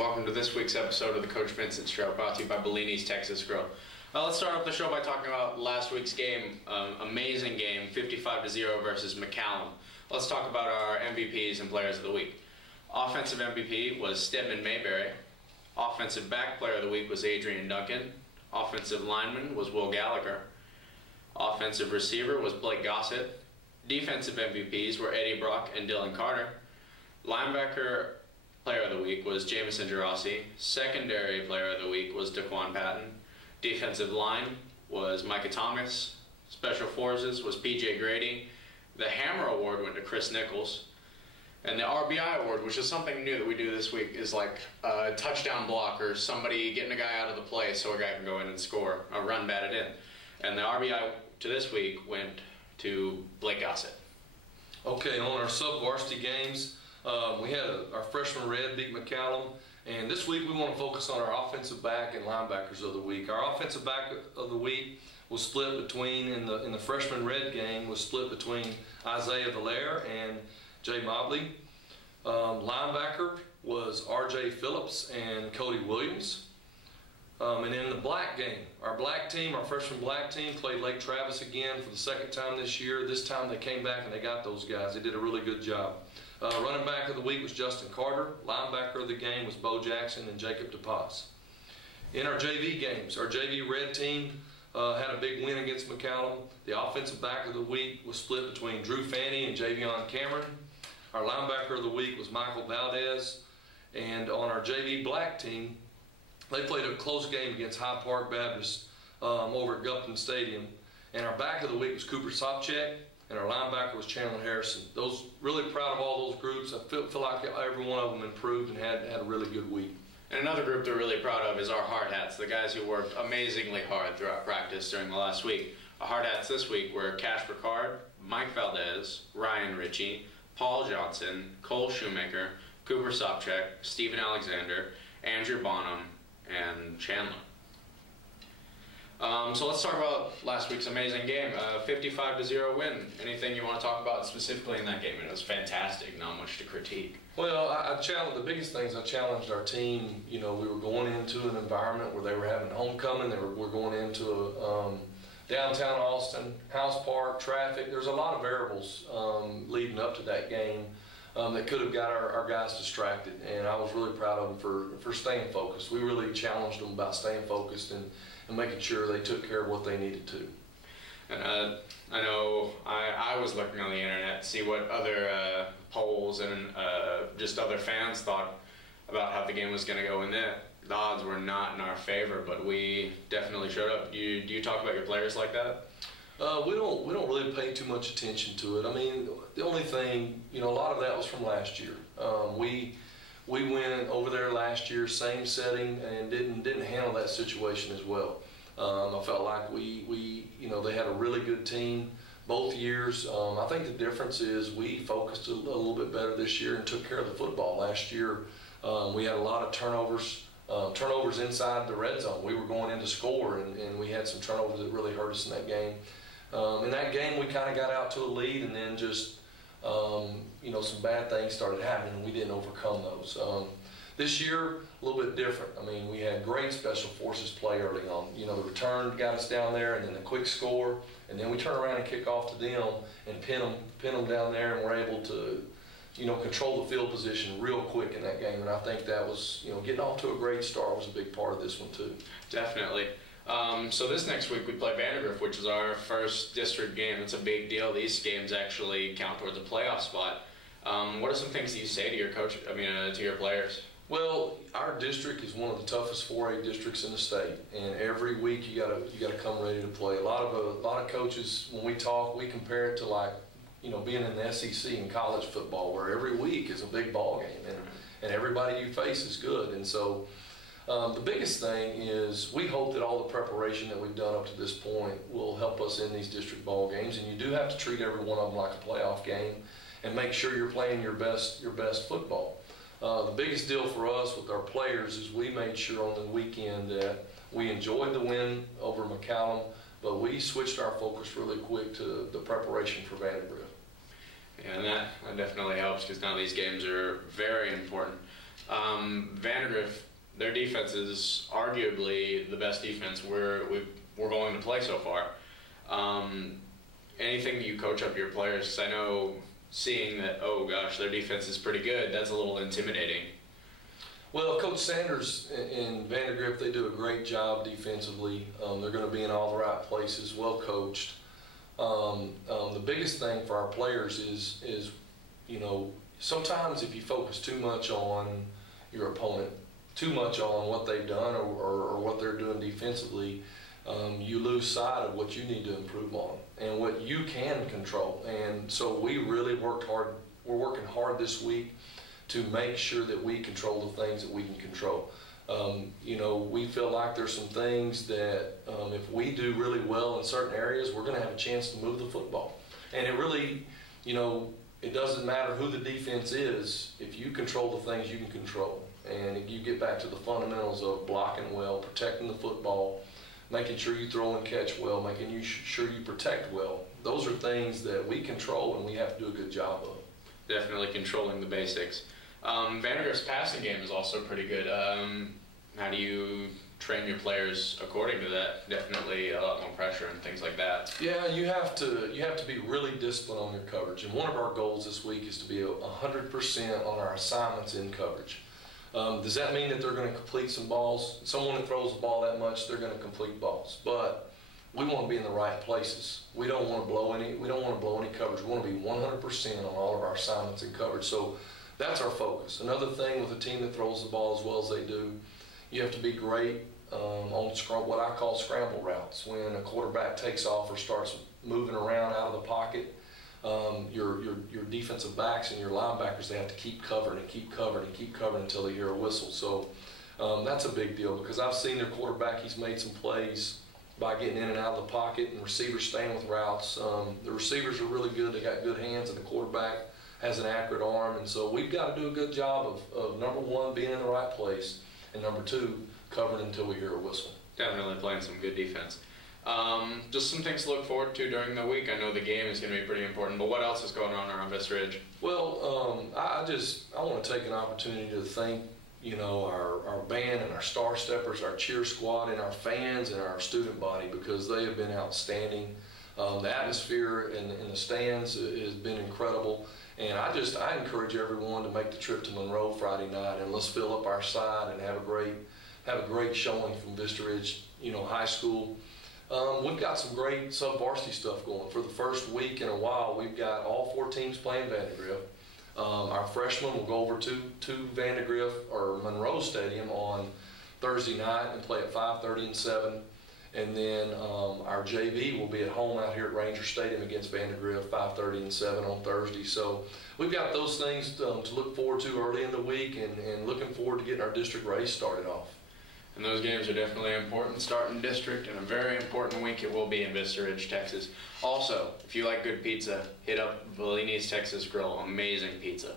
welcome to this week's episode of the Coach Vincent Show, brought to you by Bellini's Texas Grill. Let's start off the show by talking about last week's game. Amazing game, 55-0 versus McCallum. Let's talk about our MVPs and Players of the Week. Offensive MVP was Stedman Mayberry. Offensive Back Player of the Week was Adrian Duncan. Offensive Lineman was Will Gallagher. Offensive Receiver was Blake Gossett. Defensive MVPs were Eddie Brock and Dylan Carter. Linebacker Player of the Week was Jamison Gerasi. Secondary Player of the Week was Daquan Patton. Defensive Line was Micah Thomas. Special Forces was PJ Grady. The Hammer Award went to Chris Nichols. And the RBI Award, which is something new that we do this week, is like a touchdown block or somebody getting a guy out of the play so a guy can go in and score, a run batted in. And the RBI to this week went to Blake Gossett. Okay, on our sub-varsity games, we had our freshman Red beat McCallum, and this week we want to focus on our offensive back and linebackers of the week. Our offensive back of the week was split between, in the freshman Red game, was split between Isaiah Valaire and Jay Mobley. Linebacker was R.J. Phillips and Cody Williams. And in the black game, our black team, our freshman black team, played Lake Travis again for the second time this year. This time they came back and they got those guys. They did a really good job. Running back of the week was Justin Carter. Linebacker of the game was Bo Jackson and Jacob DePaz. In our JV games, our JV Red team had a big win against McCallum. The offensive back of the week was split between Drew Fanny and Javion Cameron. Our linebacker of the week was Michael Valdez. And on our JV black team, they played a close game against High Park Baptist over at Gupton Stadium. And our back of the week was Cooper Sopchak, and our linebacker was Chandler Harrison. Really proud of all those groups. I feel like every one of them improved and had a really good week. And another group they're really proud of is our hard hats, the guys who worked amazingly hard throughout practice during the last week. Our hard hats this week were Cash Ricard, Mike Valdez, Ryan Ritchie, Paul Johnson, Cole Shoemaker, Cooper Sopchak, Stephen Alexander, Andrew Bonham, and Chandler. So let's talk about last week's amazing game, 55-0 win. Anything you want to talk about specifically in that game? It was fantastic, not much to critique. Well, I challenged, the biggest things I challenged our team. You know, we were going into an environment where they were having homecoming. We're going into a downtown Austin, House Park, traffic. There's a lot of variables leading up to that game that could have got our guys distracted, and I was really proud of them for staying focused. We really challenged them about staying focused and making sure they took care of what they needed to. And I know I was looking on the internet to see what other polls and just other fans thought about how the game was going to go, and the odds were not in our favor, but we definitely showed up. Do you talk about your players like that? We don't really pay too much attention to it. I mean, the only thing, you know, a lot of that was from last year. We went over there last year, same setting, and didn't handle that situation as well. I felt like you know, they had a really good team both years. I think the difference is we focused a little bit better this year and took care of the football. Last year, we had a lot of turnovers inside the red zone. We were going in to score, and we had some turnovers that really hurt us in that game. In that game, we kind of got out to a lead, and then just, you know, some bad things started happening, and we didn't overcome those. This year, a little bit different. I mean, we had great special forces play early on. You know, the return got us down there, and then the quick score, and then we turn around and kick off to them and pin them down there, and we're able to, you know, control the field position real quick in that game. And I think that was, you know, getting off to a great start was a big part of this one too. Definitely. So this next week we play Vandegrift, which is our first district game. It's a big deal. These games actually count towards a playoff spot. What are some things that you say to your coach? To your players? Well, our district is one of the toughest 4A districts in the state, and every week you gotta come ready to play. A lot of coaches, when we talk, we compare it to, like, you know, being in the SEC in college football, where every week is a big ball game, and everybody you face is good. And so the biggest thing is we hope that all the preparation that we've done up to this point will help us in these district ball games. And you do have to treat every one of them like a playoff game and make sure you're playing your best football. The biggest deal for us with our players is we made sure on the weekend that we enjoyed the win over McCallum, but we switched our focus really quick to the preparation for Vandegrift. Yeah, and that definitely helps, because now these games are very important. Vandegrift, their defense is arguably the best defense we're going to play so far. Anything you coach up your players, 'cause I know seeing that, oh gosh, their defense is pretty good, that's a little intimidating. Well, Coach Sanders in Vandegrift, they do a great job defensively. They're going to be in all the right places, well coached. The biggest thing for our players is, you know, sometimes if you focus too much on your opponent, too much on what they've done or what they're doing defensively, you lose sight of what you need to improve on and what you can control. And so we really worked hard. We're working hard this week to make sure that we control the things that we can control. You know, we feel like there's some things that if we do really well in certain areas, we're going to have a chance to move the football. And it really, you know, it doesn't matter who the defense is, if you control the things you can control. And if you get back to the fundamentals of blocking well, protecting the football, making sure you throw and catch well, making sure you protect well, those are things that we control and we have to do a good job of. Definitely controlling the basics. Vandegrift's passing game is also pretty good. How do you train your players according to that? Definitely a lot more pressure and things like that. Yeah, you have to be really disciplined on your coverage. And one of our goals this week is to be 100% on our assignments in coverage. Does that mean that they're going to complete some balls? Someone that throws the ball that much, they're going to complete balls. But we want to be in the right places. We don't want to blow any coverage. We want to be 100% on all of our assignments in coverage. So that's our focus. Another thing with a team that throws the ball as well as they do, you have to be great on what I call scramble routes. When a quarterback takes off or starts moving around out of the pocket, your defensive backs and your linebackers, they have to keep covering and keep covering and keep covering until they hear a whistle. So that's a big deal because I've seen their quarterback, he's made some plays by getting in and out of the pocket and receivers staying with routes. The receivers are really good, they got good hands, and the quarterback has an accurate arm. And so we've got to do a good job of number one, being in the right place, and number two, covering until we hear a whistle. Definitely playing some good defense. Just some things to look forward to during the week. I know the game is going to be pretty important, but what else is going on around Vista Ridge? Well, I want to take an opportunity to thank, you know, our band and our Star Steppers, our cheer squad, and our fans and our student body, because they have been outstanding. The atmosphere in the stands has been incredible. And I encourage everyone to make the trip to Monroe Friday night, and let's fill up our side and have a great showing from Vista Ridge, you know, High School. We've got some great sub-varsity stuff going. For the first week in a while, we've got all 4 teams playing Vandegrift. Our freshmen will go over to Vandegrift or Monroe Stadium on Thursday night and play at 5:30 and 7. And then our JV will be at home out here at Ranger Stadium against Vandegrift, 5:30 and 7 on Thursday. So we've got those things to look forward to early in the week, and looking forward to getting our district race started off. And those games are definitely important, starting district, and a very important week it will be in Vista Ridge, Texas. Also, if you like good pizza, hit up Bellini's Texas Grill. Amazing pizza.